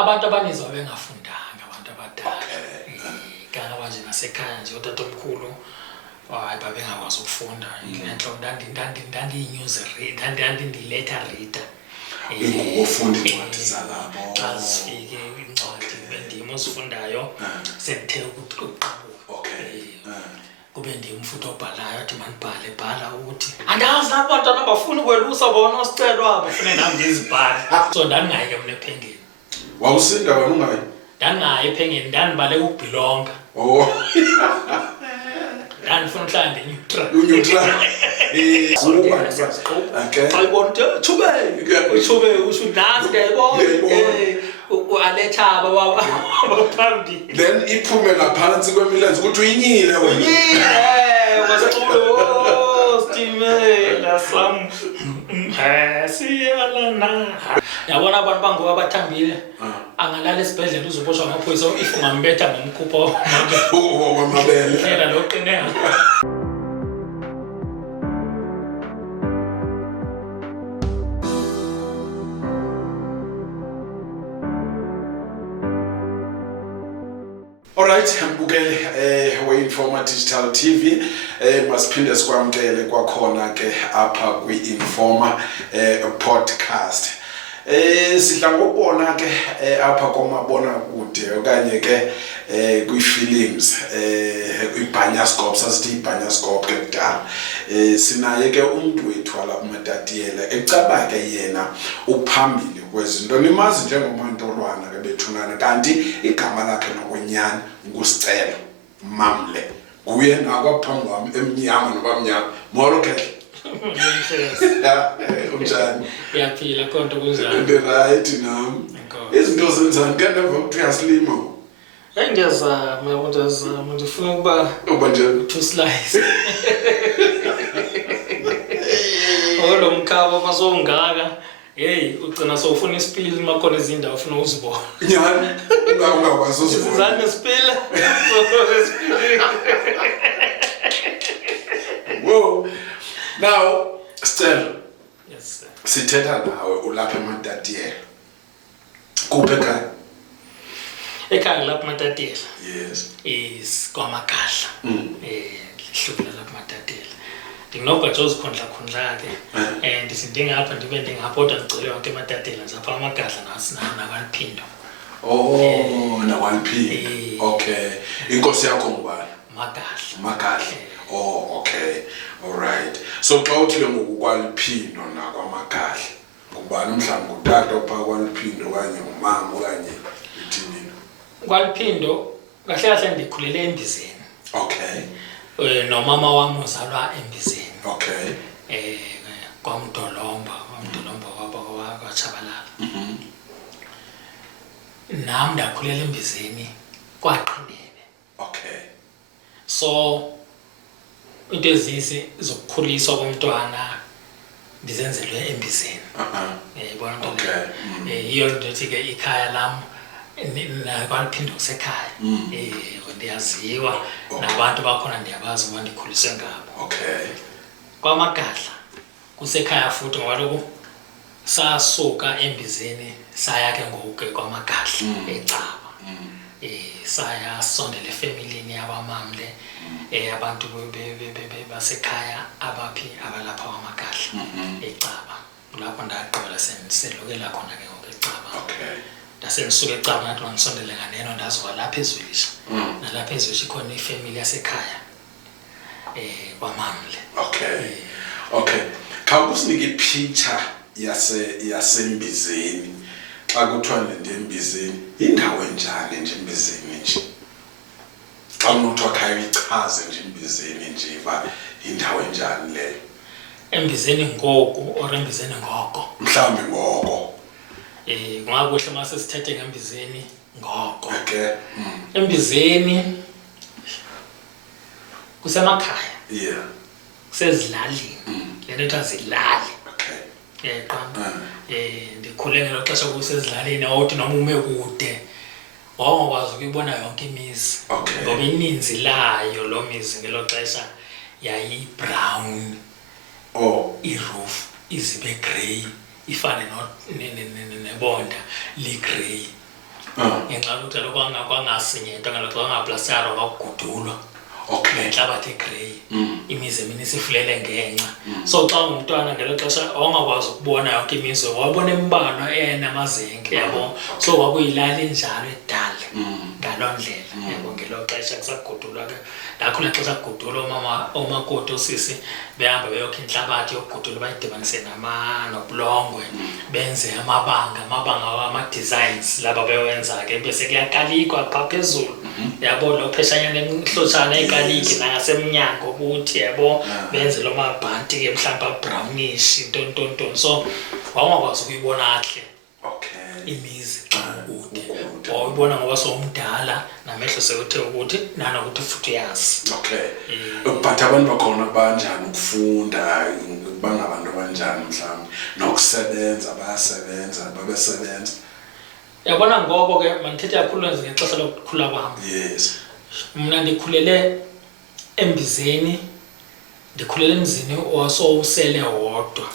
abantu abaninzi babengafundanga abantu abadala kana baje nasekhaya nje utatomkhulu hayi babengakwazi ukufunda inhlo ndandiyinews reader ndiletha reader ngokufunda incwadi zalabo xa zifike incwadi bendimo zifundayo sekuthe ukuqabuka kube ndimfuthi obhalayo athi mandibhale bhala ukuthi andazi lapho abantwana bafuna ukwelusa bona osicelo wabo ufune nami ngizibhale so ndandingayi ke mna ephengeni wawusinda wena ungayi ndandingayi ephengeni ndandibale ukubhilonga ndandifuna uhlala ndeneutral ayibona thube usho nazi ngiyayibona alethaba baba phambili then iphume ngaphansi kwemilenze ukuthi uyinyile wena wasixulo stimela sam siyalana yabona abantu bangoba bathambile angalala esibhedlela uzoboshwa ngaphoyisa if ungambetha ngomkhupho wamabele phela loqinela. Alright, mbukele we-Informa Digital TV masiphinde sikwamkele kwakhona ke apha kwi-Informa podcast. Sidla ngokubona ke apha komabona kude okanye ke kwi-films kwi-Banyascope sasithi i-Banyascope ke kudala sinaye ke umuntu wethu ala uMatatiyela ecaba ke yena uphambili kwezinto nimazi njengomantolwana ke bethunana kanti igama lakhe nokwenyani ngusicelo Mamle kuye nakwaphambi kwami emnyama nobamnyama molo ke unjani yaphila konke kunjani the right nam izinto zenzani kanti emva ukuthi uyaslima ngiyazama ndifuna ukuba ubanje to slice lo mkhaba masongaka hey ugcina sowufuna isipili makhona izindawo ufuna uzibona nyani ungakwazi uzibona sizane isipili whoa now Stella yes sir sithetha nawe ulapha eMatatiyela kuphi ekhaya lapha eMatatiyela yes is kwaMagahla hlubula lapha eMatatiyela ndinokwa Jozikhundla ke ndisindingapha ndibe ndingaphoda ngicele yonke eMatatiyela zapha amagahla nakwaliphindo nakwaliphindo okay inkosi yakho ngubani Magahla okay all right so xa uthi ngokwaliphindo nakwamagahla ngubani mhlawumbe utata opha kwaliphindo okanye umama okanye ithini kwaliphindo kahle ndikhulele eMbizeni okay nomama wami uzalwa eMbizeni okay kwaMdolomba kwaChabalala nami ndakhulela eMbizeni kwaQinebe okay so into ezisi zokukhuliswa komntwana ndizenzelwe eMbizeni yayibona into leyo iyo ndothi ke ikhaya lami nakwaliphindo kusekhaya ndiyaziwa nabantu bakhona ndiyabazi ngoba ndikhuliswe ngabo okay kwaMagahla kusekhaya futhi ngoba lokho sasuka eMbizeni saya ke ngoku kwaMagahla eCaba saya sondele efamilini yabaMamle abantu basekhaya abaphi abalapha kwaMagahla eCaba lapho ndaqala senilokela khona ke ngoku eCaba okay ndasenisuka eCaba ngathi ngisondele nganeno ndazoba lapha eZwilisha nalapha eZwilisha khona ifamily yasekhaya kwaMamle okay khawusinike ipicture yaseMbizeni xa kuthiwa nendembizeni indawo enjani nje eMbizeni nje xa unothiwa khaya ichaze nje eMbizeni nje indawo enjani leyo eMbizeni ngoku or eMbizeni ngoko mhlawumbe ngoko kungakuhle mase sithethe ngeMbizeni ngoko okay eMbizeni kusemakhaya yeah kusezilalini lento ethazilali okay qamba ndikhule ngelo xesha kusezilalini awuthi noma ume kude wawungakwazi ukuyibona yonke imizi ngoba ininzi layo lo mizi ngelo xesha yayi brown i-roof izibe grey ifane nebonda li-grey ngenxa yokuthi lokho kwangasinyentwa ngalokho kwangaplastara kwakugudulwa ngenhlabathi egrey imizi emini sifulele ngenxa so xa ungumntwana ngelo xesha awungakwazi ukubona yonke imizi wabona embalwa enamazenke yabo so kwakuyilali enjalo edala ngaloo ndlela yabo ngelo xesha kusagudulwa ke lakhona xesha kugudulwa omakoti osisi behamba beyokha inhlabathi yokugudula bayidibanise nobulongwe benze amabanga ama-designs laba bewenza ke bese kuyakalikwa pha phezulu yabo lo pheshanyana emhlotshana ekaliki nangasemnyango ukuthi yabo benze lo mabhanti ke mhlawumbe brownish ntontonton so wawungakwazi ukuyibona kahle imizi xa ukude wawuyibona ngoba sowumdala namehlo sewuthe ukuthi nanokuthi futhi uyazi but abantu bakhona banjani ukufunda bangabantu abanjani mhlawumbe nokusebenza babesebenza yabona ngoba ke manithetha kakhulu ngexesha lokukhula kwami mna ndikhulele embizeni ndikhulele emzini osowusele wodwa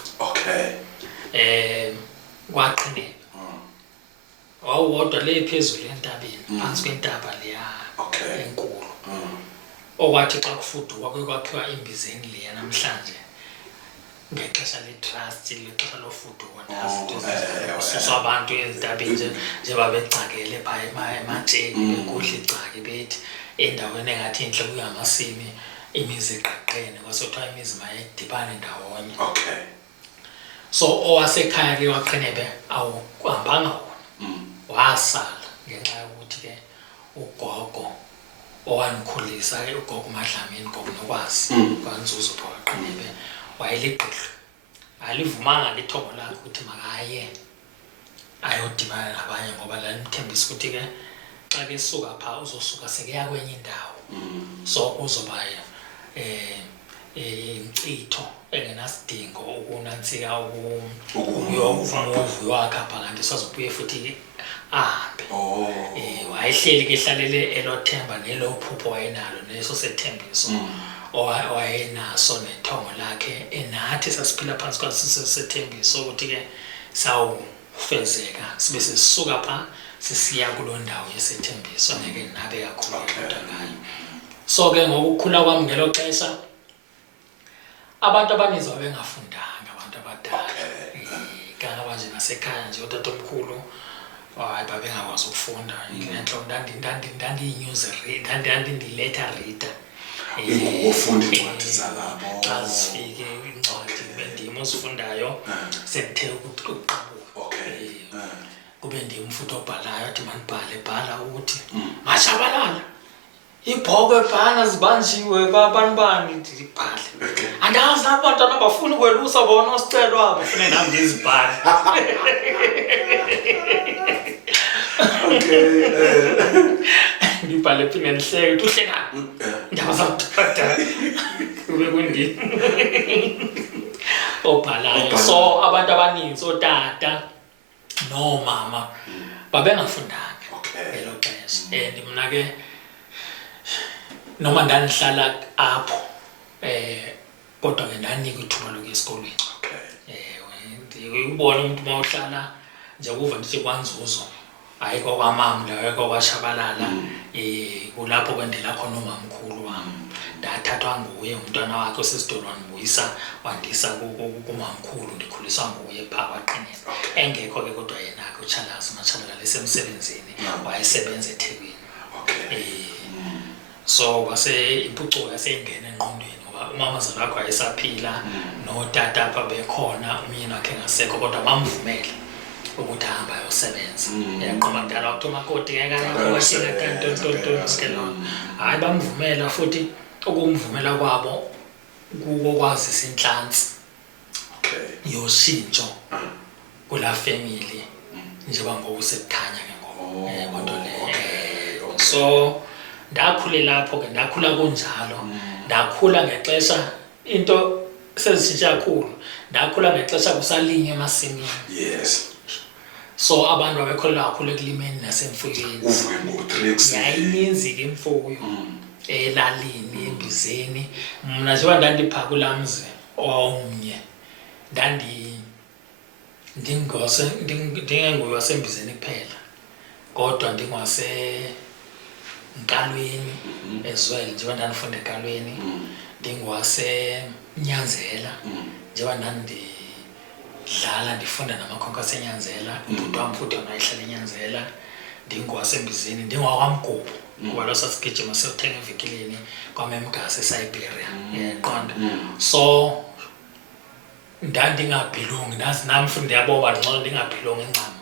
kwaqineba wawodwa le phezulu entabeni phansi kwentaba leya enkulu okwathi xa kufuduka kwakhiwa imbizeni leya namhlanje ngexesha le-trust lexesha lofuduka ndazisuswa abantu ezintabeni njengoba becakele phaa ematsheni bekudla icaki bethi endaweni engathi inhle kuyamasimi imizi eqaqene kwasothiwa imizi mayidibane ndawonye so owasekhaya ke waqinebe awuhambanga wasala ngenxa yokuthi ke ugogo owandikhulisa ugogo uMadlamini gogo nokwazi kwanzuzo phaqinebe wayeligqirha alivumanga lithongo lakhe ukuthi makaye ayodibana nabanye ngoba lalimthembisa ukuthi ke xa ke suka pha uzosuka sekeya kwenye indawo so uzoba incitho engenasidingo ukunantsika ukuyovumuvu wakhe apha kanti sazobuye futhi ahambe wayehleli ke hlalele elothemba nelophupho wayenalo neso sethembiso owayenaso nethongo lakhe enathi sasiphila phansi kwasiso sethembiso ukuthi ke sawufezeka sibe sisuka pha sisiya kuloo ndawo yesethembiso ngeke nabe kakhulu kodwa ngayo so ke ngokukhula kwami ngelo xesha abantu abaninzi babengafundanga abantu abadala kanti nje nasekhaya nje utatomkhulu babengakwazi ukufunda ngenhlo ndandiyinews ndandiletha reader ufunda incwadi zalabo xa zifike incwadi bendimo ozifundayo sekuthe ukuqabuka kube ndim futhi obhalayo athi manibhale bhala ukuthi mashabalala ibhokwe bhana zibanjiwe babanibani ndibhale andazi abantwana bafuna ukwelusa bona osicelo wabo ufune nami ndizibhale ngibhale phinde ndihleke uthi uhlekani ndaba zakudala kube kundi obhalayo so abantu abaninzi otata nomama babengafundanga ngelo xesha and mina ke noma ndandihlala apho kodwa ke ndanika ithuba lokuya esikolweni ndiyibona umuntu mawuhlala nje kuva ndithi kwanzuzo hayi kwakwamam leyo kwakwashabalala kulapho kwendela khona umamkhulu wami ndathathwa nguye umntwana wakhe osesidolo wandibuyisa wandisa kumamkhulu ndikhuliswa nguye phaa kwaqinela engekho ke kodwa yena ke uCharles Matshabalala esemsebenzini wayesebenza eThekwini so kwase impucuko yasengena engqondweni ngoba umamazala wakhe wayesaphila notata apha bekhona umyeni wakhe ngasekho kodwa bamvumele ukuthi ahamba ayosebenza yaqoma kudala ukuthi umakoti hayi bamvumela futhi ukumvumela kwabo kukwazisa inhlansi yoshintsho kula family njengoba ngokusekukhanya ke ngoba konto le so ndakhule lapho ke ndakhula kunjalo ndakhula ngexesha into sezishintsha kakhulu ndakhula ngexesha kusalinywa emasimini so abantu abekholela kakhulu ekulimeni nasemfuyweni uvuke ngo-3 yayininzi ke imfuyo elalini embizeni mina njengoba ndandipha kulamzi omnye ndingenguye wasembizeni kuphela kodwa ndingwase Nkalweni as well njengoba ndandifunda eNkalweni ndingwase Nyanzela njengoba ndandidlala ndifunda namakhonkco aseNyanzela ubhuti wam futhi yona ayihlala eNyanzela ndingwase Mbizeni ndingwakwamgubho ngoba lo sasigijima siyothenga evikilini kwaMemgasi eSiberia yaqonda so ndandingabhilongi ndazi nami futhi ndiyaboba ngcono ndingabhilongi encama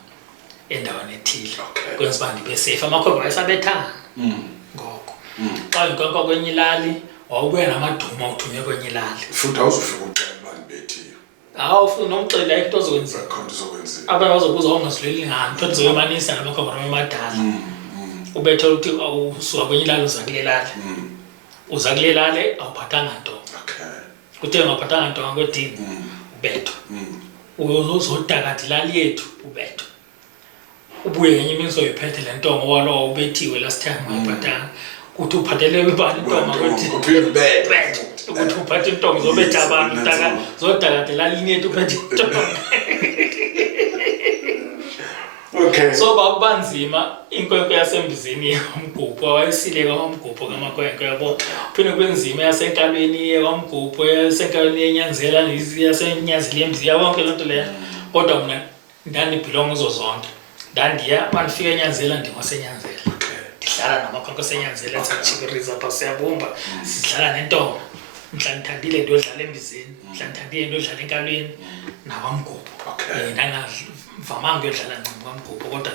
endaweni ethile kwenza uba ndibe safe amakhwenkwe ayesabethana ngoko xa inkonko kwenye ilali wawubuya namaduma uthunywe kwenye ilali futhi awuzufika ucela uba ndibethiwe ufuna nomxelela into ozokwenziwa abanye bazobuza ongazilweli ngani futhi ndizoyomanisa namakhwenkwe amadala ubethe uthi usuka kwenye ilali uza kule lali uza kule lali awuphathanga nto kuthe ngaphathanga nto ngakwedini ubethwa uzodakada ilali yethu ubethwa ubuye ngenye imini soyiphethe le ntongo walo ubethiwe last time ngaphathanga kuthi uphathele ibani intongo ukuthi ukuthi uphathe intongo zobetha abantu zodakada ilali yethu uphethe intongo so bakubanzima inkwenkwe yaseMbizeni yekwamgubho wayesile kwaMgubho kamakhwenkwe yabo phinde kubenzima yaseNkalweni yekwamgubho yaseNkalweni yeNyanzela yaseNyanzela eMbizeni yonke loo nto leyo kodwa mina ndandibhilonga kuzo zonke ndandiya mandifika eNyanzela ndingwaseNyanzela ndidlala namakhwenkwe aseNyanzela sachikiriza pha siyabumba sidlala nentongo mhla ndithandile ndiyodlala eMbizeni mhla ndithandile ndiyodlala eNkalweni nakwamgubho vamanga uyodlala ncam kwaMgubho kodwa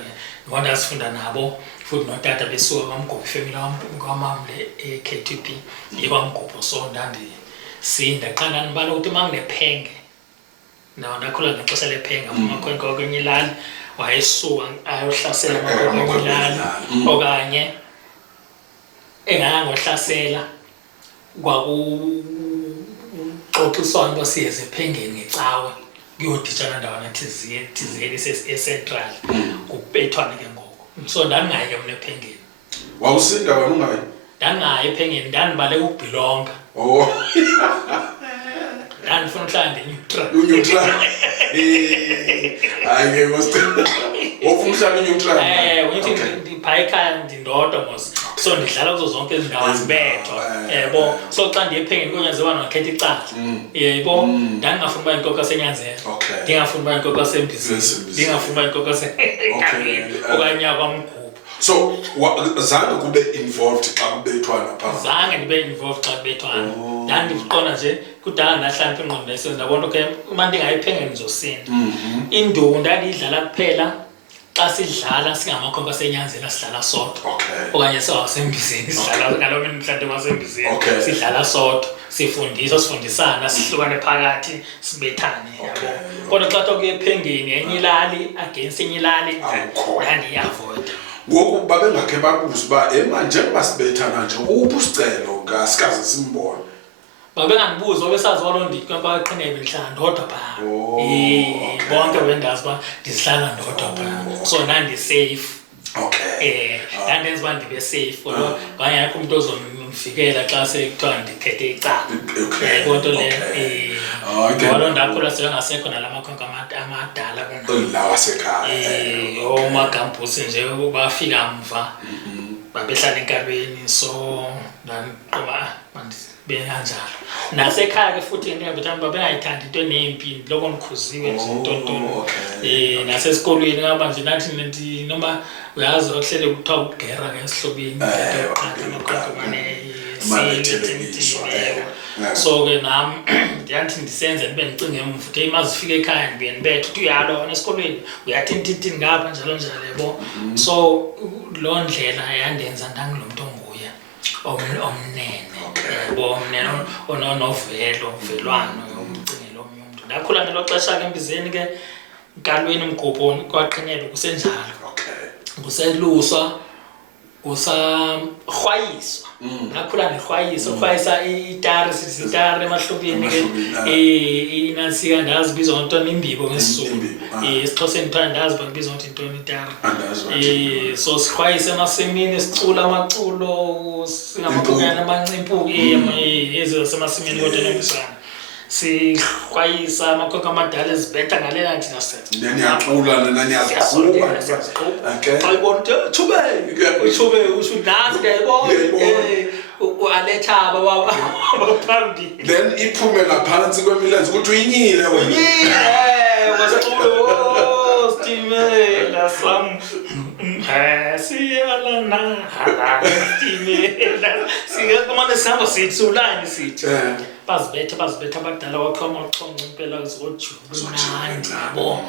ngoba ndasifunda nabo futhi notata besuka kwaMgubho ifamily kwamam le eKTP yekwamgubho so ndandisinda xa ndandibala ukuthi manginephenge ndakhula ngexesha lephenge amakhwenkwe kwenye ilali wayesuka ayohlasela amakhwenkwe kwenye ilali okanye engangohlasela kwakuxoxiswana uba siyeze ephengeni ngecawe kuyoditshana ndawana thizeni eCentral kubethwane ke ngoko so ndandingayi ke mna ephengeni wawusinda wena ungayi ndandingayi ephengeni ndandibale ukubhilonga ndandifuna uhlala neneutral hayi ke wofuna uhlala neneutral ndiphaa ekhaya ndindodwa mos so ndidlala kuzo zonke izindawo zibethwa yebo so xa ndiye ephengeni konyanzelwa nokhetha icala yebo ndandingafuna uba inkoko yaseNyanzela ndingafuna uba inkoko yaseMbizeni ndingafuna uba inkoko yaseNkalweni okanye kwaMgubho so zange kube involved xa kubethwana phaa zange ndibe involved xa kubethwana ndandiqonda nje kudala ndahlampa ingqondo leso ndabona okay uma ndingayi ephengeni ndizosinda induku ndandiyidlala kuphela xa sidlala singamakhwenkwe aseNyanzela sidlala sodwa okanye sewaseMbizeni sidlala ngaloo mini mhlawumbe waseMbizeni sidlala sodwa sifundisana sihlukane phakathi sibethane yabo kodwa xa kuye ephengeni enye ilali against enye ilali ndandiyiavoida ngoku babengakhe babuze uba manje basibethana nje uphi usicelo ngasikaze simbone babengandibuza obesaziwa loo ndinkwenkwe aqinebe ndihlala ndodwa phaa bonke bendazi uba ndizihlala ndodwa phaa so ndandisafe ndandenza uba ndibe safe kodwa ngangekho umntu ozomfikela xa sekuthiwa ndikhethe icala konto leyo ngoba loo ndakhula sebengasekho nala makhwenkwe amadala lawasekhaya oomagambusi nje bafika mva babehlala eNkalweni so ndandiqoba benganjalo nasekhaya ke futhi ndingabethana babengayithandi into enempi lokho ndikhuziwe nje ntontoni nasesikolweni ngaba nje nathi noma uyazi okuhlele kuthiwa ukugera ke esihlobeni so ke nami ndiyathi ndisenze ndibe ndicinge emva ukuthi imazifika ekhaya ndibuye ndibethe uthi uyalo esikolweni uyathini ngapha njalo njalo yebo so loo ndlela yandenza ndangilo muntu onguye omnene yebo omnene uvelwano umcingelo omnye umuntu ndakhula ngelo xesha ke eMbizeni ke Nkalweni Mgubho kwaqinelwa kusenjalo kuseluswa kusakrwayiswa ngakhula ndirhwayisa itari sisitari emahlubini ke inasika ndazi bizwa ngontoni imbibo ngesizulu esiXhoseni kuthiwa ndazi bakubizwa ngokuthi intoni itari so sikrwayisa emasimini sicula amaculo singamapukane amancimpuki ezi zasemasimini kodwa nombisana sihlwayisa amakhokho amadala ezibetha ngalela thina senze niyacula naniyazigquba okay xa ibona uthube usho nansi uyayibona aletha baba phambili then iphume ngaphansi kwemilenze ukuthi uyinyile Stimela sam siyalana stimela siyakumane sihamba sithi ulani sithi bazibetha abadala waqhonqa impela zojubu mnandi yabo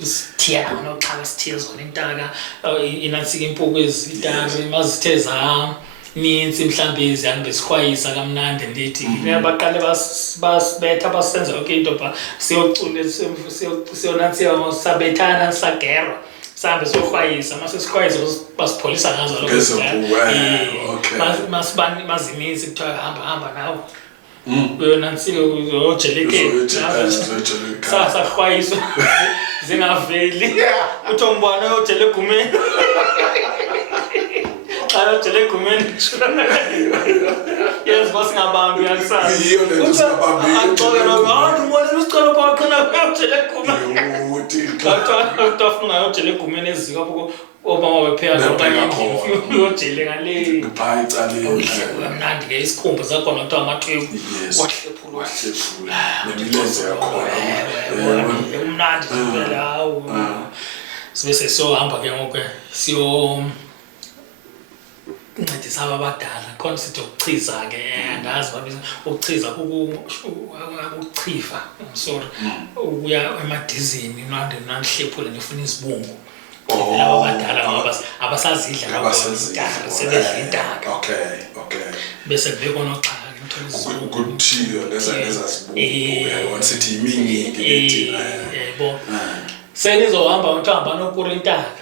kusithiya noxhala sithiya zona intaka inansi impuku ezitari mazithe za ninzi mhlambe iziyani besikhwayisa kamnandi ndithi bayaqale basibetha basenza yonke into pha siyocula siyonantsiya sabethana sagera sihambe siyokhwayisa mase sikhwayisa basipholisa ngazo lokho mazimisi kuthiwa hamba nawe uyonantsika uyojelekela sakhwayiswa zingaveli uthi umbona uyojela egumeni xa ujele egumeni yes basingabambi yakusazi iyo lento singabambi umonela usicelo phaa qina uyojele egumeni utafuna ungayojele egumeni eziko apho obama bepheka uyojele ngale phaa ecaleni mnandi ke isikhumba sakhona kuthiwa amathwebu wahlephula nemilenze yakhona umnandi vele hawu sibe sesiyohamba ke ngoku ncedisa abadala khona sithi ukuchiza ke andazi babiza ukuchiza ukuchiva I'm sorry uya emadizini nanihlephule nifuna isibungu laba abadala ngoba abasazidla laba sebedla intaka okay bese kube kona oxhala ngithola isibungu kuthiyo leza sibungu uyayibona sithi iminyiki lethi yebo senizohamba uthamba nokura intaka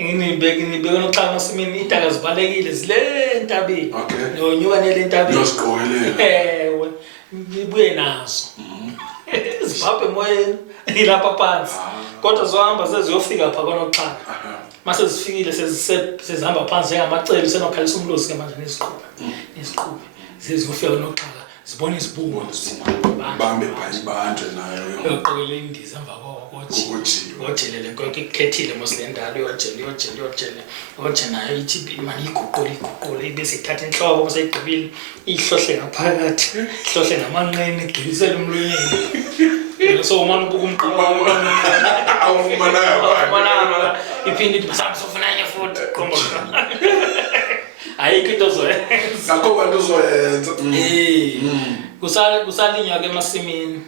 ngibeke noxhala masimini intaka zibalekile zile entabeni nonyuka nele entabeni yosiqokelela nibuye nazo zibhabhe emoyeni ilapha phansi kodwa zohamba seziyofika pha konoxhala mase zifikile sezihamba phansi njengamacebo senokhalisa umlozi ke manje neziqhube zeziyofika konoxhala zibona izibungu bambe bhayibanjwe nayo yoqokelela indiza emva ojelele konke kukhethile mosilendalo yojele nayo ithi manje iguqule bese ithatha inhloko bese igqibile ihlohle ngaphakathi ihlohle ngamanqeni igqilisele emlonyeni so umana ubuka umqondo awufumanayo iphinde ithi basambe sofuna enye futhi komba ayikho into zoyenza nakho bantu uzoyenza kusalinywa ke emasimini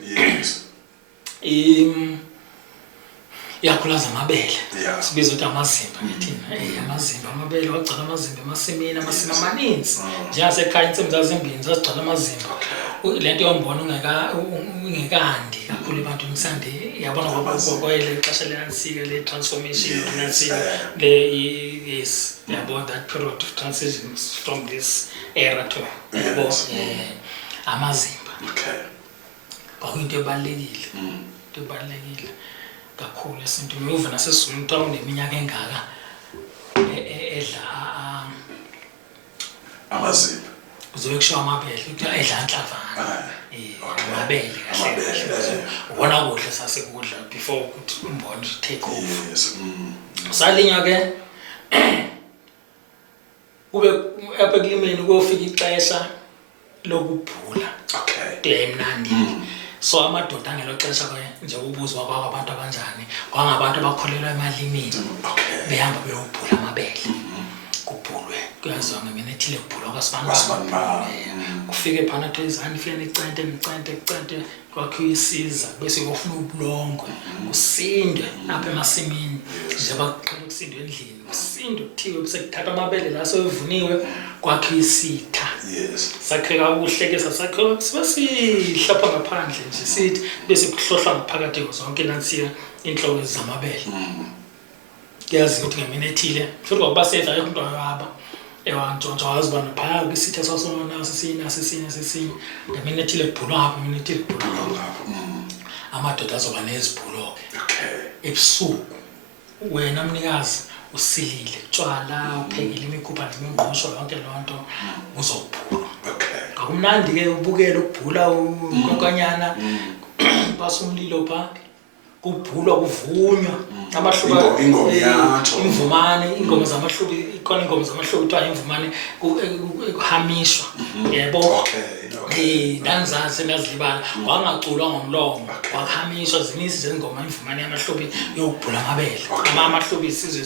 yakhulaza amabele sibiza ukuthi amazimba ngithina amazimba amabele wagcala amazimba emasimini amasimi amaninzi njengasekhaya insimbi zazimbini zazigcala amazimba lento yombona ungekandi kakhulu abantu msandi yabona ngokwele ixesha leyansika le transformation nansika yes yabo that period of transition from this era to yabo amazimba kwakuyinto ebalulekile kakhulu esintu uva nasesizulu umuntu uneminyaka engaka edla amazimba uzobe kushiwa amabele kuthiwa edla inhlavana amabele kahle ubona kuhle sasekudla before ukuthi umbona take off salinywa ke ube apha ekulimeni kuyofika ixesha lokubhula emnandi so amadoda ngelo xesha nje ubuzwa kwabo abantu abanjani kwangabantu abakholelwa emalimini behamba beyobhula amabele kubhulwe kuyaziwa ngemini ethile kubhulwa kwasibani kufike phana to izani ifike nicente kwakhiwa isiza bese kufuna ubulongo kusindwe apha emasimini nje baqala ukusindwa endlini kusindwe kuthiwe bese kuthatha amabele la sewevuniwe kwakhiwa isitha sakheka kuhle ke sasakhiwa sibesihlapha ngaphandle nje sithi bese kuhlohla ngaphakathi zonke nansiya inhloko zamabele kuyazi ukuthi ngemini ethile futhi kwabasetha umuntu waba ewantshontsha wazibona phaya kwisitha sasona sesine ngemini ethile kubhulwa apho ngemini ethile kubhulwa amadoda azoba nezibhulo ebusuku wena mnikazi usilile utshwala uphekile imikhuba nemingqosho yonke lonto uzobhulwa kumnandi ke ubukela ukubhula unkokanyana basumlilo pha kubhulwa kuvunywa amahluba imvumane ingoma zamahlubi ikhona ingoma zamahlubi kuthiwa imvumane kuhamishwa yebo nanzazi ngazilibala wangaculwa ngomlomo wahamishwa zininzi zengoma imvumane yamahlubi yokubhula amabele amahlubi isizwe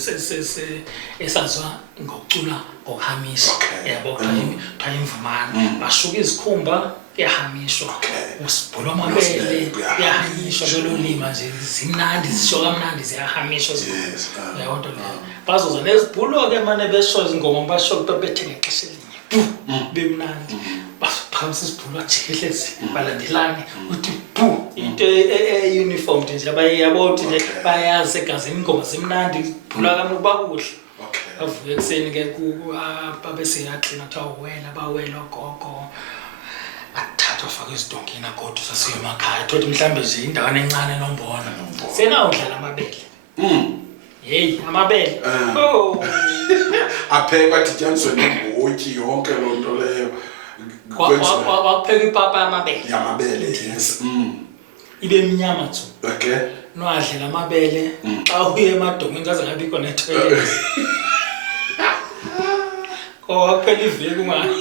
esaziwa ngokucula ngokuhamisha yebo kuthiwa imvumane bashuka izikhumba yahamishwa usibhula amabele yahanyishwa kwelolima nje zimnandi zisho kamnandi ziyahamishwa yonto leyo bazoza nezibhulo ke manje besho izingoma basho bebethe ngexesha elinye bemnandi baphamisa isibhulo ajikeleze balandelane uthi bu into uniform nje abayabona nje bayazi egazini ingoma zimnandi ibhula kamnandi bakuhle avuke ekseni ke ku babeseyaxina kuthiwa uwela bawela gogo athatha ufaka isidongeni agodo sasiye emakhaya thothi mhlambe nje indawana encane nombona sena udlala amabele hey amabele apheka dityaniswe nembotyi yonke lo nto leyo wakupheka ipapa yamabele yes ibe mnyama tsu okay noadlela amabele xa uye emadongeni kaze ngabe ikho netoilet wakuphela iveki ungayi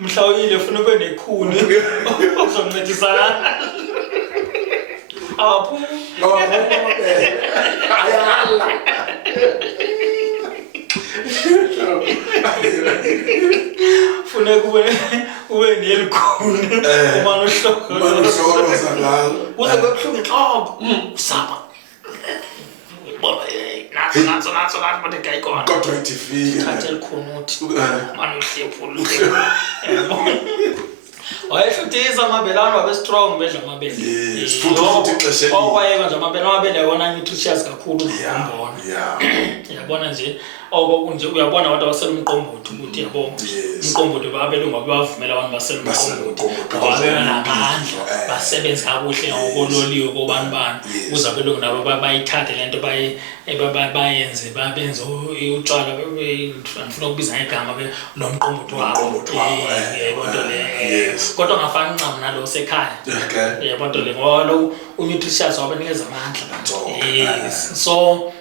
mhlawuyile ufuna ube nekhuni uzoncedisana apho ayala funeka ube nelikhuni umane uhlokoloza ngalo uze kwebuhlungu inhloko usapha naso manje gayikhona kodwa itifike thatha elikhonuthi manje uhlephula wayefutisa amabelana wabe strong bedla amabele yes futhi ixesha okwayeka nje amabele yabona nutritious kakhulu umbona yabona nje nje uyabona abantu abasela umqombothi ukuthi yabo umqombothi babelungu abavumela abantu basela umqombothi babenamandla basebenza kakuhle ngokololiwe kobani uzabelungu nabo bayithathe lento bayenze babenze utshwala ngifuna ukubiza ngegama ke lo mqombothi wabo yebo le kodwa ngafani ncam nalo sekhaya yebo nto le ngoba lo unutritious wabanikeza amandla so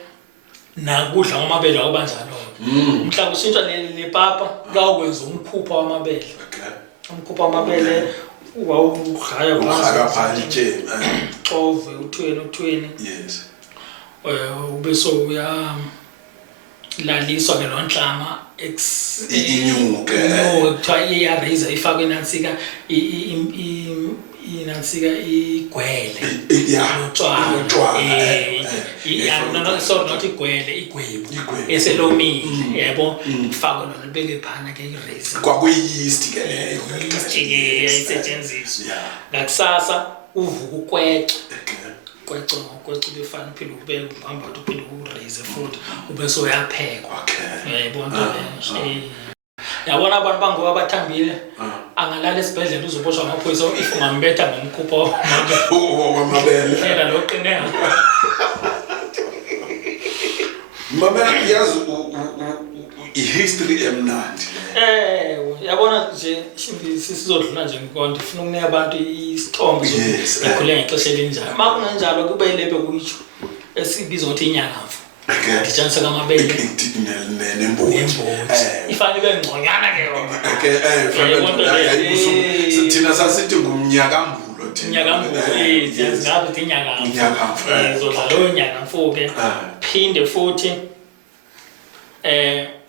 nakudla amabele akubanjalo mhla kushintsha le papa kawukwenza umkhupha wamabele umkhupha wamabele wawugraya phansi xove uthweni yes ube so uya laliswa ke lonhlama inyuke kuthiwa iyaraise ifakwe nansika inansika igwele sorry not igwele igwebu eselomini yebo ifakwe lona libeke phana ke iraise kwakuyi-yeast ke leyo yeast ke yayisetshenziswa ngakusasa uvuka ukwece kwece befana phela ubeke uhamba uphinde uraise futhi ube so uyaphekwa yebo nto le yabona abantu bangoba bathambile angalala esibhedlela uzoboshwa amaphoyisa if ungambetha ngomkhupha wamabele phela loqineka mama yazi i-history emnandi yabona nje sizodlula nje nkonto ufuna ukunika abantu isithombe ekhule ngexesha elinjalo makungenjalo kube yilebe kuyitsho esibizwa ukuthi inyakamfu ndijanisa ngamabele nembotyi ifana ibe ngconyana ke yona thina sasithi ngumnyakambulo singabe uthi inyakamfu zodla loyo nyakamfu ke phinde futhi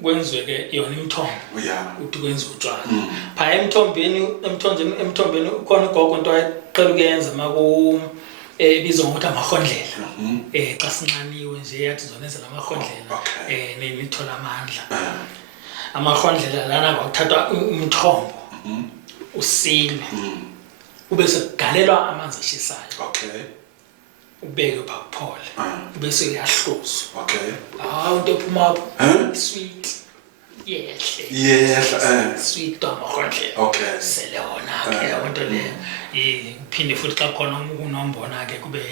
kwenziwe ke yona imithombo ukuthi kwenziwe utshwala phaya emthombeni ukhona ugogo into ayiqela ukuyenza maku ebizwa ngokuthi amahondlela xa sinxaniwe nje yathi zonezela amahondlela nithola amandla amahondlela lana kwakuthathwa umthombo usilwe ube sekugalelwa amanzi ashisayo ubeke phakuphole bese uyahluzwa into ephuma apho sweet sweet amahondlela sele wona ke into le iphinde futhi xa khona unombona ke kube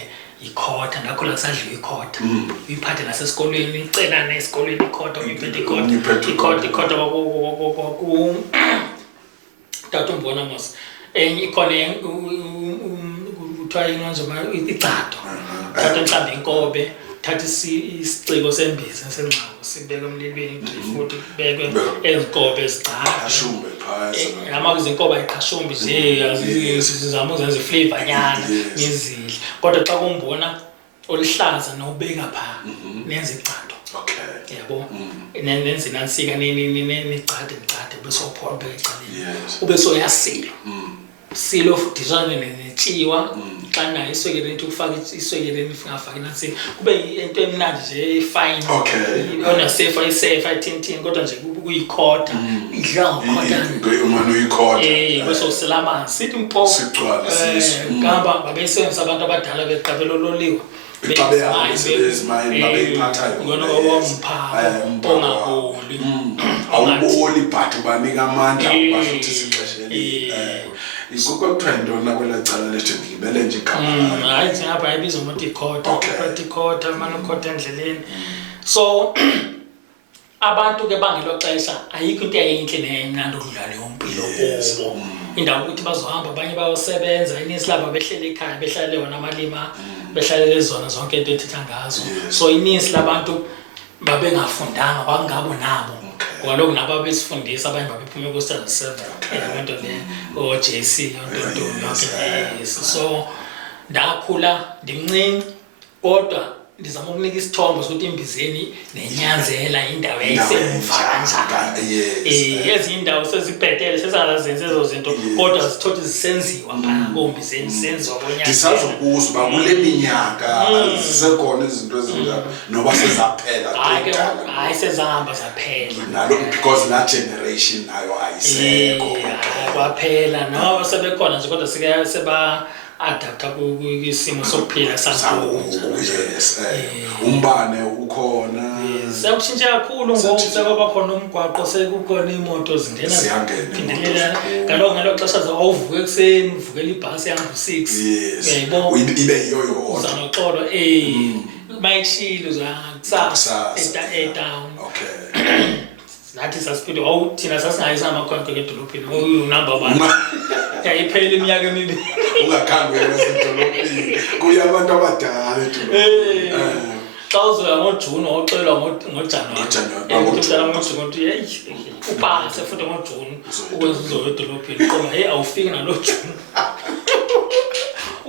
ikhotha ndakhula kusadliwa ikhotha uyiphathe nasesikolweni icela nesikolweni ikhotha uyiphethe ikhotha ku tata umbona mos ikhona kuthiwa yini manje icado thatha mhlawumbe inkobe thatha isiciko sembiza senxabo sibeke emlilweni futhi kubekwe ezinkobe ezicada ama izinkoba iqhashumbi nje sizama uzenza iflavor nyana ngizidle kodwa xa kumbona oluhlaza nobeka pha nenza icado yabo nenza nansika nicade bese uphola beke ecaleni ube soyasilo silo dizane netshiwa xa nayo iswekile into ukufaka iswekile ngafaka nansi kube into emnandi nje fine ona safe I think kodwa nje kuyikhotha idla ngokhotha umane uyikhotha bese uselama sithi mpo sicwala siso ngaba babesebenzisa abantu abadala beqabelo loliwa babeyiphathayo ngona wampha ongaboli awuboli but banika amandla bashuthi sixesheni ikukuthiwa intona kwela cala lethu ngibele nje igama hayi ngapha ayibizwa ngokuthi ikhotha manje ukhotha endleleni so abantu ke bangelo xesha ayikho into eyinhle nemnandi ukudlala yompilo kubo indawo ukuthi bazohamba abanye bayosebenza ininzi labo behlele ekhaya behlale wona amalima behlalele zona zonke into ethetha ngazo so ininzi labantu babengafundanga kwangabo nabo kwaloko nabo besifundisa abanye babephuma ku-7 into le o-JC into yonke so ndakhula ndimncinci kodwa ndizama ukunika isithombo sokuthi imbizeni nenyanzela indawo eyisemva kanjani ezinye indawo sezibhetele sezingazenze ezo zinto kodwa zithothi zisenziwa phana kombizeni senziwa konyaka ndisazokuza uba kule minyaka zisekhona izinto ezinjalo noba sezaphela hayi sezahamba zaphela nalo because that generation nayo ayisekho kwaphela nabo sebekhona nje kodwa seba adapta kwisimo sokuphila sangoku umbane ukhona sekushintsha kakhulu ngoku sekaba khona umgwaqo sekukhona imoto zingena phindelela ngalo xesha zawuvuka ekseni uvukela ibhasi yanga 6 uyayibona ibe yiyo yodwa uzanoxolo mayishilo zakusasaetown nathi sasiphinde thina sasingayisa amakhonto edolophini unumber 1 yayiphela iminyaka emibili ungakhange uyezidolophini kuya abantu abadala edolophini xa uzoya ngoJuni oxelwa ngoJanuwari uqala ngoJuni hey upase futhi ngoJuni ukwenza uzoya edolophini qoma hey awufiki nalo Juni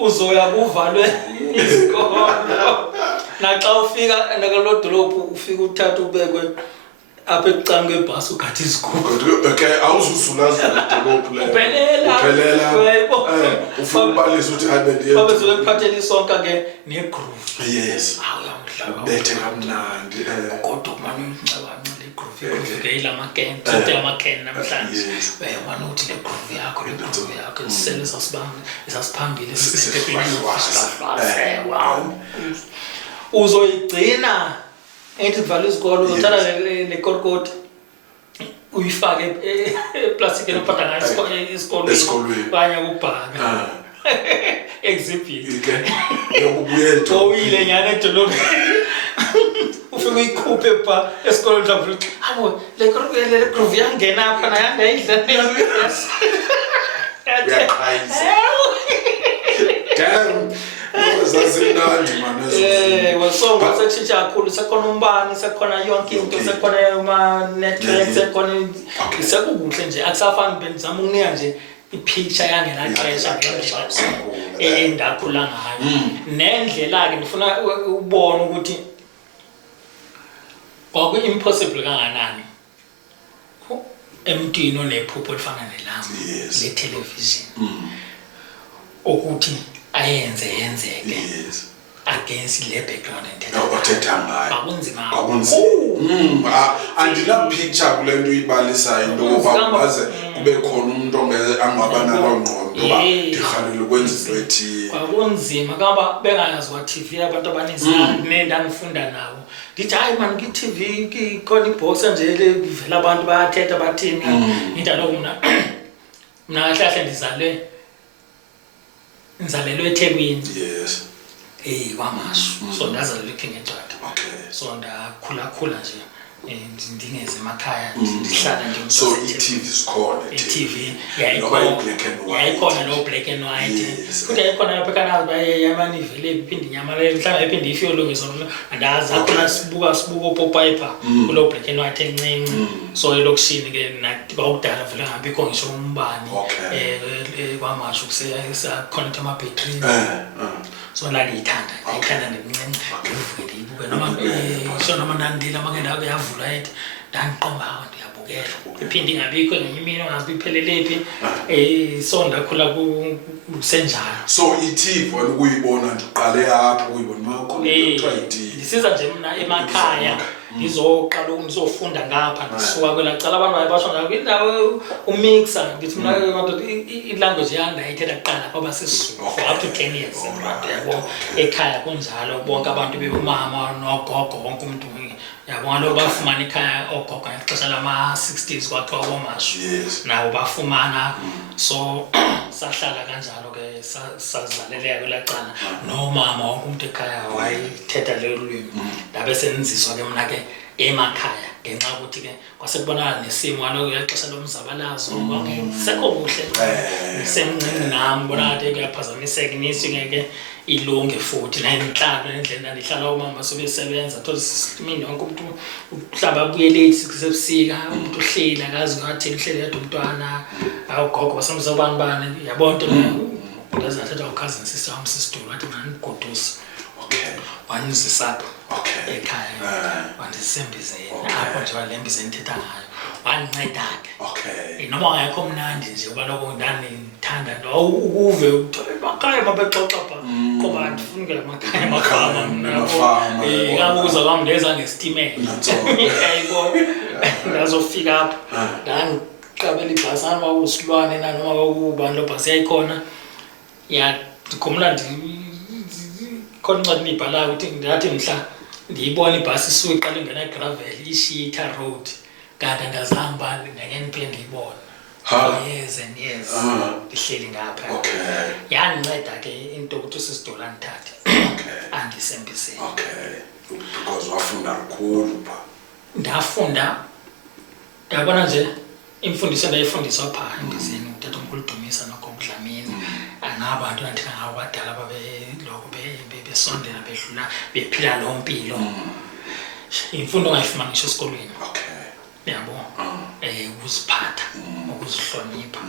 uzoya kuvalwe izikolo naxa ufika nakalo dolophu ufika uthatha ubekwe apha ekucanga kwebhasi ugathi isikhuku awuzuzulaza edolophu le uphelela ufuna ubalisa ukuthi hayi bendiye babe zokuphathela isonka ke negroove yes bethe kamnandi kodwa manje ngicabanga le groove ke ilamakeni thethe amakeni namhlanje wena uthi le groove yakho isele sasiphambili sisebenzile wow uzoyigcina ethi kuvala isikolo uzothatha le korokoti uyifake eplastic enophatha ngayo esikolweni kanye ukubhaka exhibit yokubuyeto oyile nyane edolobheni ufike uyikhuphe pha esikolweni mhlawumbe abo le groove yangena apha nayanda idla damn zazinandi manje wasonga sekushintsha kakhulu sekhona umbani sekhona yonke into sekhona ama-network sekhona sekukuhle nje akusafani benzama ukunika nje ipicture yangelaxesha ngendlela endakhula ngayo nendlela-ke ndifuna ubone ukuthi kwaku-impossible kanganani emntwini onephupho elifana nelami le-television ukuthi yenzeke against le background othetha ngayo kwakunzima andila picture kule nto uyibalisayo into yokuba baze kube khona umuntu angaba nalo ngqondo uba ndirhalile ukwenza into ethile kwakunzima kaba bengayazi kwa-TV abantu abaninzi nendandifunda nabo ndithi hayi mani kwi-TV khona ibhoxa nje vela abantu bayathetha bathini ngithi aloku mna kahle kahle ndizalelwe eThekwini kwamashu so ndazalelwa eKingentshade so ndakhula nje ndingeze emakhaya ndihlala nje so i-TV sikhona i-TV yayikhona no black and white futhi yayikhona lapha eKanal yamanivele iphinde inyamala mhlawumbe iphinde ifiyolungiswa andazi akhona sibuka uPopiper kulo black and white encinci so elokishini ke kwakudala vele ngabikho ngisho umbani kwamashu kuseyakhona ama-battery so nangiyithanda nemncinci ngivuke ndiyibuke noma nandila make yavula ethi ndandiqomba ndiyabukela iphinde ingabikho ngenye imini ongazi iphelelepi so ndakhula kusenjalo so i-TV ukuyibona ndiqale apho ukuyibona makhona kuthiwa i-TV ndisiza nje mina emakhaya ngizofunda ngapha ngisuka kwelacala abantu bayasho ngakho indawo umixer ngithi mina ilanguage yami ndayithetha kuqala kwaba sesizulu for up to 10 years yabo ekhaya kunjalo bonke abantu bebumama nogogo wonke umuntu yabo ngalo bafumana ekhaya ogogo ngexesha lama-60s kwathiwa komashu nabo bafumana so sahlala kanjalo ke sazaleleka kwelacala nomama wonke umuntu ekhaya wayithetha lelo lwimi ndabe senenziswa ke mina ke emakhaya ngenxa ukuthi ke kwasekubonakala nesimo ngexesha lomzabalazo sekho kuhle semncinci nami bona kade kuyaphazamiseka nisingeke ilunge futhi nenhlalo nendlela ndihlala umama sobesebenza thosimini wonke umuntu uhlaba buye late kusebusika umuntu uhleli akazi ngathi uhleli yedwa umntwana awugogo basemzabani bani yabona into ngazathatha ucousin sister wami sister wathi nganigodusa wanizisapha ekhaya wandisembizeni apho nje walembizeni thetha ngayo wandinceda-ke noma wangekho mnandi nje uba lokho ndandithanda uve emakhaya mabexoxa pha qoba andifuni kula makhaya amagama mna kabuza kwam ndeza ngesitimela yayibo ndazofika apho ndandiqabela ibhasana kwakusilwane nanoma kwakubani lo bhasi yayikhona ndikhumbula khona incwadi niyibhalayo ukuthi ndathi mhla ndiyibona ibhasi isuke iqala ingena gravel ishita road kanti andazihamba ngeke niphinde ndiyibone years and years ndihleli ngapha yandinceda ke into ukuthi usisidola ndithathe andisembiseni because wafunda kakhulu pha ndafunda yabona nje imfundiso endayifundiswa pha embizeni utata omkhulu Dumisa nogogo Dlamini anabantu andithina ngabo badala babeloko besondela bedlula bephila lo mpilo imfundo ongayifumana ngisho esikolweni yabo ukuziphatha ukuzihlonipha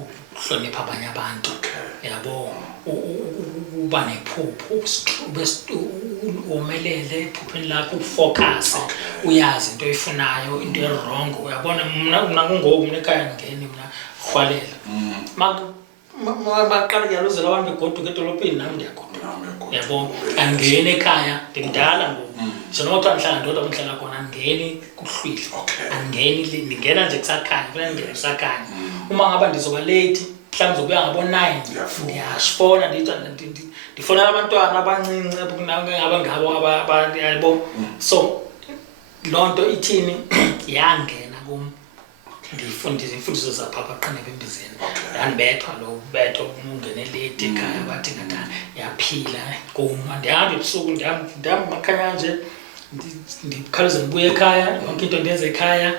ukuhlonipha abanye abantu yabo uba nephupho umelele ephupheni lakho ufocus uyazi into oyifunayo into wrong uyabona mina kungoku mina ekhaya ngeni mina rhwalela maqala kuyaluzela abantu begoduka edolobheni nami ndiyagoduka yabo angene ekhaya ndimdala ngoku njengoba kuthiwa ndihlala ndodwa ngihlala khona andingeni kuhlwile andingeni ndingena nje kusakhanya kufanele ndingene kusakhanya uma ngaba ndizoba late mhlawumbe zokuya ngabo-9 ndiyashifona ndifonela abantwana abancinci ngaba ngabo yabo so loo nto ithini yangena kum ndiyifundisa imfundiso zaphapha qinebe embizeni ndandibethwa lo ubetho ungene late ekhaya bathi ngathi yaphila kum andihambi ebusuku ndihamba emakhaya nje ndikhawuleze ndibuye ekhaya yonke into ndiyenze ekhaya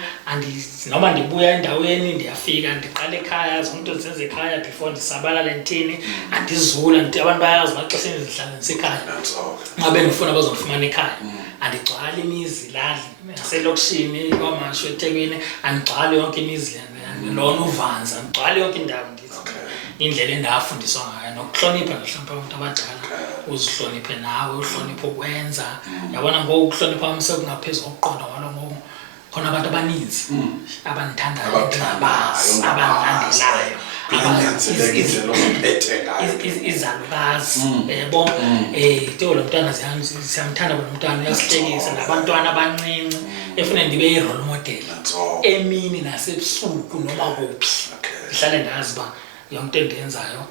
noma ndibuya endaweni ndiyafika ndiqala ekhaya zonke into ndizenze ekhaya before ndisabalale ndithini andizula abantu bayazi maxesha endizihlala ndisekhaya nxa bendifuna bazondifumana ekhaya andigcwali imizi lali naselokishini kwamashu eThekwini andigcwali yonke imizi lona uvanza andigcwali yonke indawo indlela endafundiswa ngayo nokuhlonipha nohlonipha abantu abadala uzihloniphe nawe uhloniphe ukwenza yabona ngoku ukuhlonipha umsekungaphezulu kokuqonda kwalo ngoku khona abantu abaninzi abandithandayo ndingabazi abandilandelayo izalukazi yabo lo mntwana siyamthanda lo mntwana uyasihlekisa nabantwana abancinci efuna ndibe yi-role model emini nasebusuku noma kuphi ndihlale ndazi uba yonke into endiyenzayo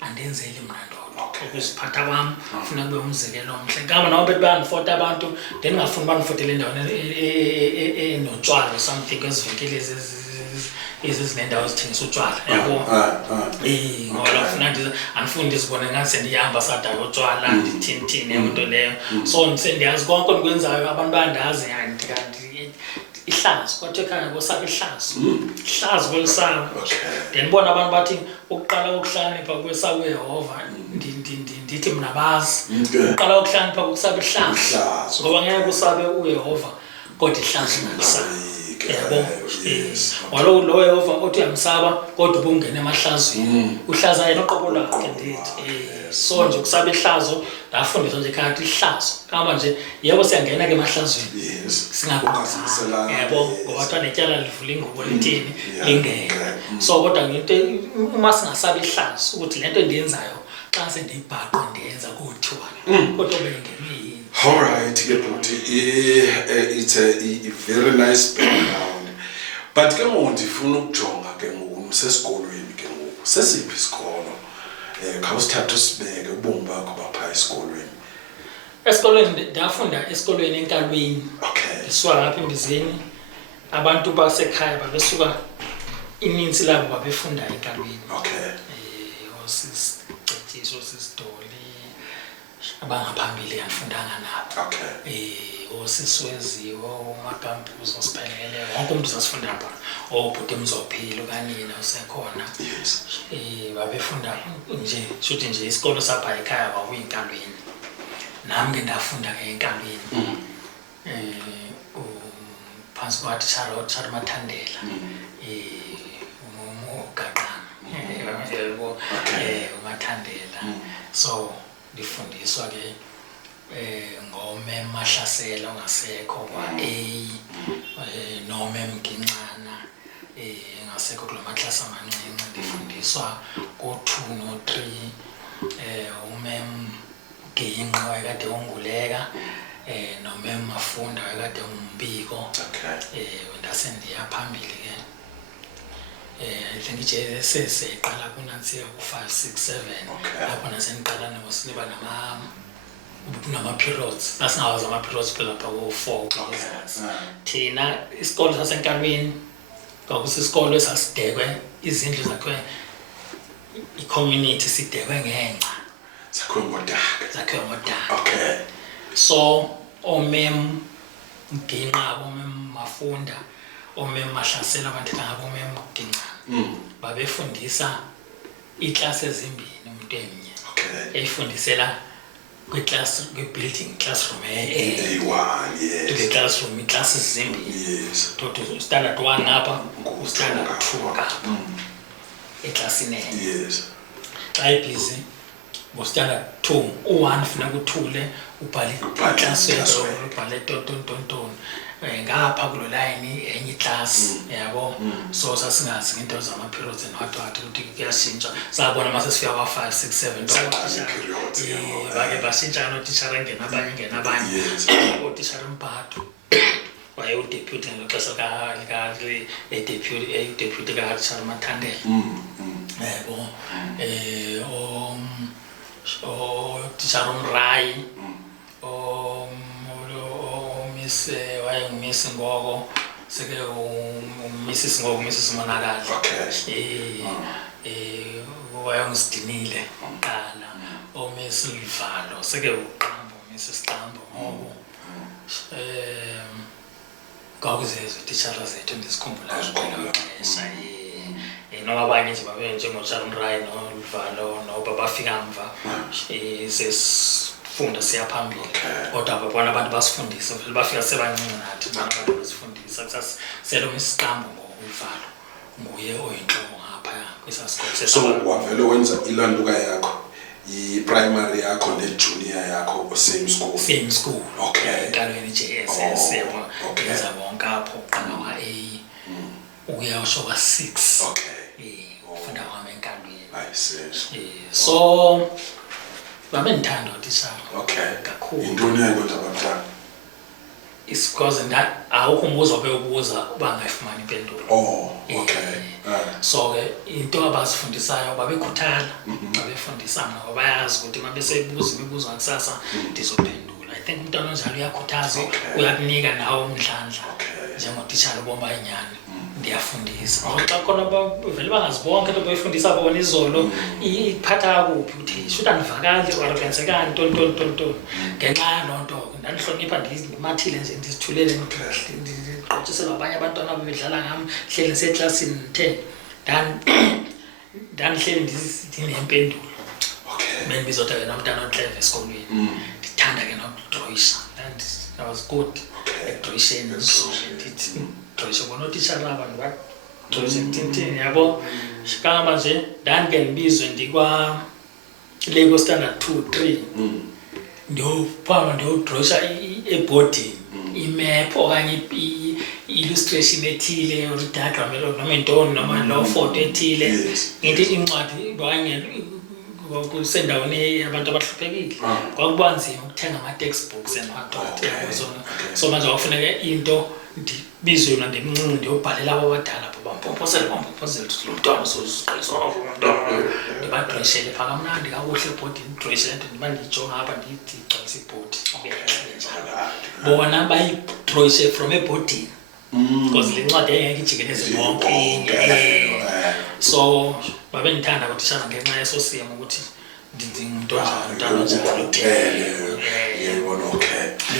andenzeli mna ndodwa ukuziphatha kwami ufuna kube umzekelo omhle ngaba nabo bethi bayandifota abantu ndingafuni bandifotele endaweni enotshwala something ezivenkile ezizinendawo ezithengisa utshwala yabo ngoba ufuna nje anifunda izibone ngathi sendihamba sadala utshwala ndithini into leyo so sendiyazi konke nikwenzayo abantu bayandazi kanti ihlazo kwathi ekhaya kosapha ihlazo kwelisana then bona abantu bathi ukuqala ukuhlakanipha kwesaba uYehova ndithi mina bazi uqala ukuhlakanipha kusaba ihlazo ngoba ngeke usabe uYehova kodwa ihlazo nalisaba yabo lo Yehova othi uyamsaba kodwa ubungena emahlazweni uhlaza yena uqobo lakhe ndithi so nje kusaba ihlazo ndafundiswa nje kanti ihlazo kama nje yebo siyangena ke emahlazweni singakwazi yebo ngoba thwa netyala livula ingubo lithini lingeke so kodwa ngento uma singasaba ihlazo ukuthi lento endiyenzayo xa sendiyibhaqa ndiyenza kuthiwa kodwa bengemi all right ke buti it's a very nice background but ke manje ndifuna ukujonga ke ngokusesikolweni ke ngoku sesiphi isikolo khawusithatha usibeke ubomi bakho bapha esikolweni ndafunda esikolweni eNkalweni isuka lapha eMbizeni abantu basekhaya babesuka ininzi labo babefunda eNkalweni osisicethiso sisidoli abangaphambili yafundanga nabo osisweziwe umakampuzo siphelele wonke umuntu sasifunda lapha obhuti emzophilo kanina usekhona babefunda nje shothi nje isikolo sapha ekhaya kwakuyiNkalweni nami ke ndafunda ke eNkalweni phansi kwathi Charlotte Mathandela umugaqana yebo uMathandela so ndifundiswa ke ngome Mahlasela ongasekho kwa nome Mginxana engasekho kula maklasi amancinci ndifundiswa ko2 no3 umem Geyinqa wayekade unguleka nome Mafunda wayekade umbiko ndase ndiya phambili ke I think nje seseqala kunansi ku5 6 7 lapho nasendiqala nosiba nama periods asinawazi ama periods phela lapha ku4 thina isikolo saseNkalweni kwakusisikolo esasidekwe izindlu zakhe icommunity sidekwe ngenxa zakhe ngodaka so omem Mginqa omem Mafunda omem Mahlasela abantu ngabo omem Mginqa babefundisa iclass ezimbili umuntu emnye eyifundisela kwi-building classroom A1 the classroom iclasses zimbili standard 1 ngapha standard 2 ngapha eclassini xa ibhizi ngo-standard 2 u1 funa kuthule ubhale iclass yethu ubhale tonton ngapha kulo line enye iclass yabo so sasingazi into zama periods and what ukuthi kuyashintsha sabona mase sifika kwa5 6 7 bake bashintsha notishara ngena abanye otishara Mphatho waye udeputy ngexesha ka deputy ka Charlotte Mathandela yebo tishara Mrayi Miss Ngogo seke Mrs Ngogo Mrs Monakala wayengisidinile qala Miss Livalo seke uqambo Mrs Qambo ngoku kwakuzezo tishara zethu ndisikhumbula ngalo xesha noma abanye nje babe njengoCharmrayi no Livalo no babafika mva sesifunda siyaphambili kodwa babona abantu basifundisa vele bafika sebancinci nathi abantu basifundisa kusaselo Mrs Qambo ngokulivalo nguye oyinhloko ngapha kwisasikole so wavele wenza ilanduka yakho i-primary yakho ne-junior yakho same school Nkalweni JSS yebo yenza bonke apho uqala wa-A ukuya usho kwa-6 ufunda kwami eNkalweni so babe ngithanda utishara kakhulu intoni yakwenza abantwana because awukho umbuzo bewubuza bangayifumani impendulo so ke into abazifundisayo babekhuthala babefundisana ngoba bayazi ukuthi mabesebuza imibuzo kusasa ndizophendula I think umntwana onjalo uyakhuthaza uyakunika nawe umdlandla njengotishara ubomba inyani ndiyafundisa xa khona vele bangazibonke into bayifundisa bona izolo iphatha kuphi ukuthi should andivakali or ntoni ngenxa yaloo nto ndandihlonipha ndimathile nje ndizithulele ndiqotshiselwa abanye abantwana bedlala ngam hleli ndiseklasini 10 ndandihleli ndinempendulo bendibizotha ke nomntana oClever esikolweni ndithanda ke nokudroyisha and I was good at drawing drawing bona utitshala abantu badrawing tintini yabo kangaba nje ndandike ndibizwe ndikwa Lego standard 2 3 ndiyodrawsha ebhodini imap okanye illustration ethile or diagram noma intoni noma law photo ethile into incwadi okanye kusendaweni abantu abahluphekile kwakuba nzima ukuthenga ama-textbooks and so manje kwakufuneka into ndibizwe yona ndimncinci ndiyobhalela abo abadala bampoposele lo mntwana ndibadroyishele phaa kamnandi kakuhle ebhodini ndidroyishele nto ndiba ndiyijonga apha ndigcwalisa ibhodi bona bayidroyishe from ebhodini because le ncwadi yayingekho ijikeleze bonke so babe ndithanda kutishana ngenxa yeso simo ukuthi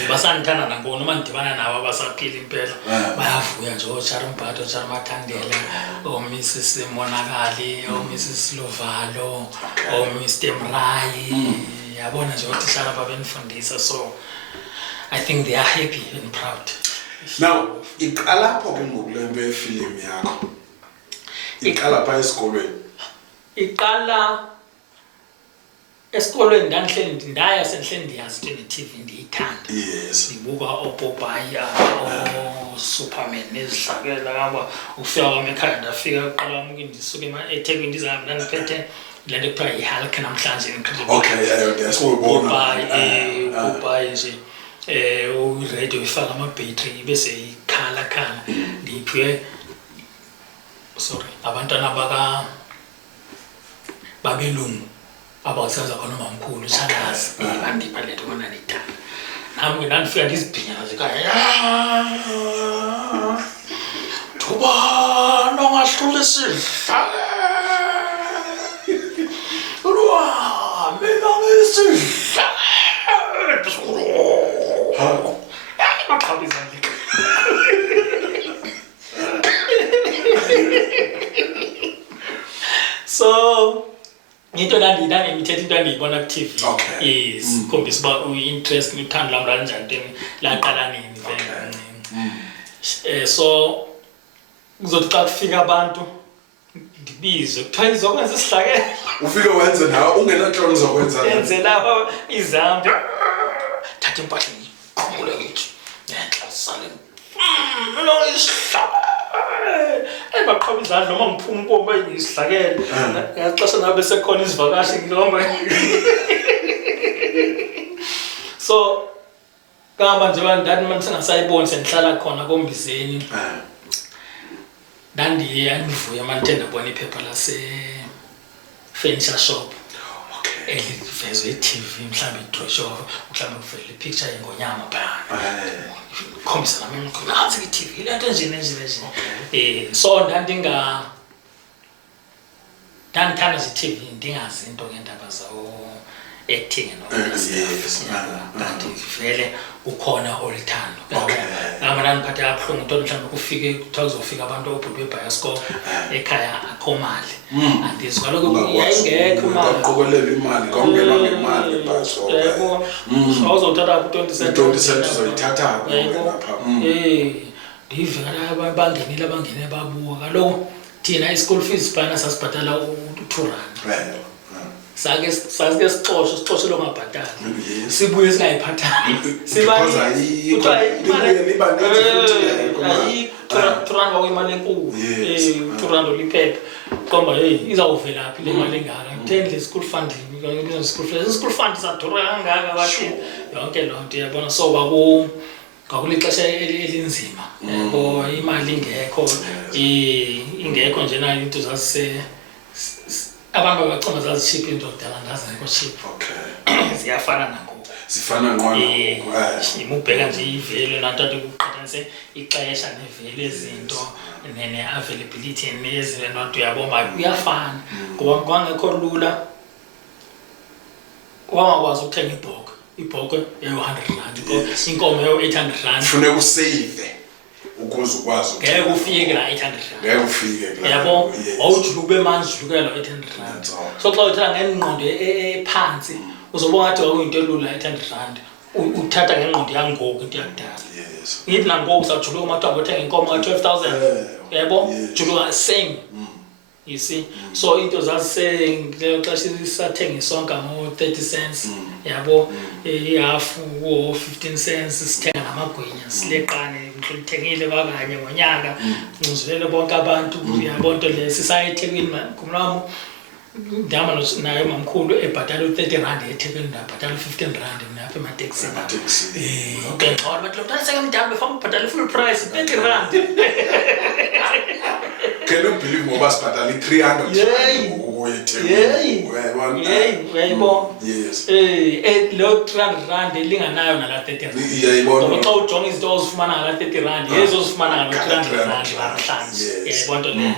basandithanda nangona uma ndidibana nabo abasaphila impela bayavuya nje oSharimbato Mathandela oMrs Monakali oMrs Lovalo oMr Mrayi yabona nje otishana babenifundisa so I think they are happy and proud. Now iqala pho ke ngokulembe yefilm yakho iqala pha esikolweni iqala esikolweni ndaya sendihleli ndiyazi TV ndiyithanda ndibuka oPopeye Superman nezihlakela ngaba ufika kwami ekhaya ndafika uqala wami ndisuke eThekwini ndizahamba ndiphethe le nto kuthiwa yiHulk namhlanje Popeye nje radio ifaka ama-battery bese ikhala ndiphiwe abantwana babelungu abasebenza khona nomamkhulu uShalazi bandipha le nto bona nithanda nami ke ndandifika ndizibhinya ekhaya thuba nongahlula isidlakela mina ngisidlakela so into ndangimithetha into andiyibona ku-TV yes khombisa uba uyi-interest uthando lam lanjani ntoni laqala nini vele so kuzothi xa kufika abantu ndibizwe kuthiwa izokwenza isihlakela ufike wenze nawe ungenahloni zokwenza enzela izambi thatha impahla ngiqhumule ngithi ngenhla sale lo isihlakela baqhaba izandla noma ngiphuma umpopo bayisihlakele ngaxesha nabe sekhona izivakashi ngihamba so kamba nje bandani manje singasayiboni sendihlala khona koMbizeni ndandivuya manje ndabona iphepha lase furniture shop elivezwe eTV mhlawumbe idrosho mhlawumbe kuvela ipicture yengonyama phana khombisa nami nansi iTV lento nje so ndandithanda nje iTV ndingazi into ngendaba zawo acting kanti vele ukhona olithando ngama nandiphathe kabuhlungu into mhlawumbe kufike kuthiwa kuzofika abantu obhubhe ebioskop ekhaya akho mali andizi kaloku yayingekho imali baqokelela imali kongenwa ngemali ebioskop yebo awuzothatha 20 cent uzoyithatha lapha ndive la bangene babuka kaloku thina i-school fees phana sasibhatala u2 rand sake sixoxe lo ngabhatali sibuye singayiphathanga because ayi turanga kwimali enkulu 2 rand liphepha komba izawuvelaphi le mali engaka ngithenge school fund ngibiza school fund sadura kangaka bathi yonke lo nto yabona so kwakulixesha elinzima yabo imali ingekho nje na into zase abantu abacoma zazichip into dala ngazi ngekho chip ziyafana nangoku sifana ngqono imubheka nje ivele nantathu ukuqhathanise ixesha nevele izinto ne-availability nezinto nanto uyabona kuyafana ngoba kwangekho lula wangakwazi ukuthenga ibhoke ye-100 inkomo yo-800 kufuneka usave ukuze ukwazi ngeke ufike la 800 ngeke ufike la yabo awujulu ube manje ujukela 800 so xa uthatha ngengqondo ephansi uzobona ngathi kwakuyinto elula 800 uthatha ngengqondo yangoku into yakudala ngithi nangoku sajuluka umathiwa ngothenga inkomo ka-12,000 yabo juluka same you see so into zasengelo xesha isathenga isonka ngo-30 cents yabo ihafu wo-15 cents sithenga namagwinya sileqane ngithengile bakanye ngonyaka ngizulele bonke abantu yabo nto le sisaya eThekwini kumlamo ndihamba naye mamkhulu ebhatala u-30 eThekwini ndabhatala u-15 napha emateksini ngengxola bathi lo mntana sekamdala befuna ukubhatala i-full price 30 Can you believe ngoba sibhatala i-300 uyayibona yes lo 300 elinganayo nala 30 uyayibona ngoba xa ujonga izinto ozifumana ngala 30 yezo ozifumana ngala 300 namhlanje yayibona nto le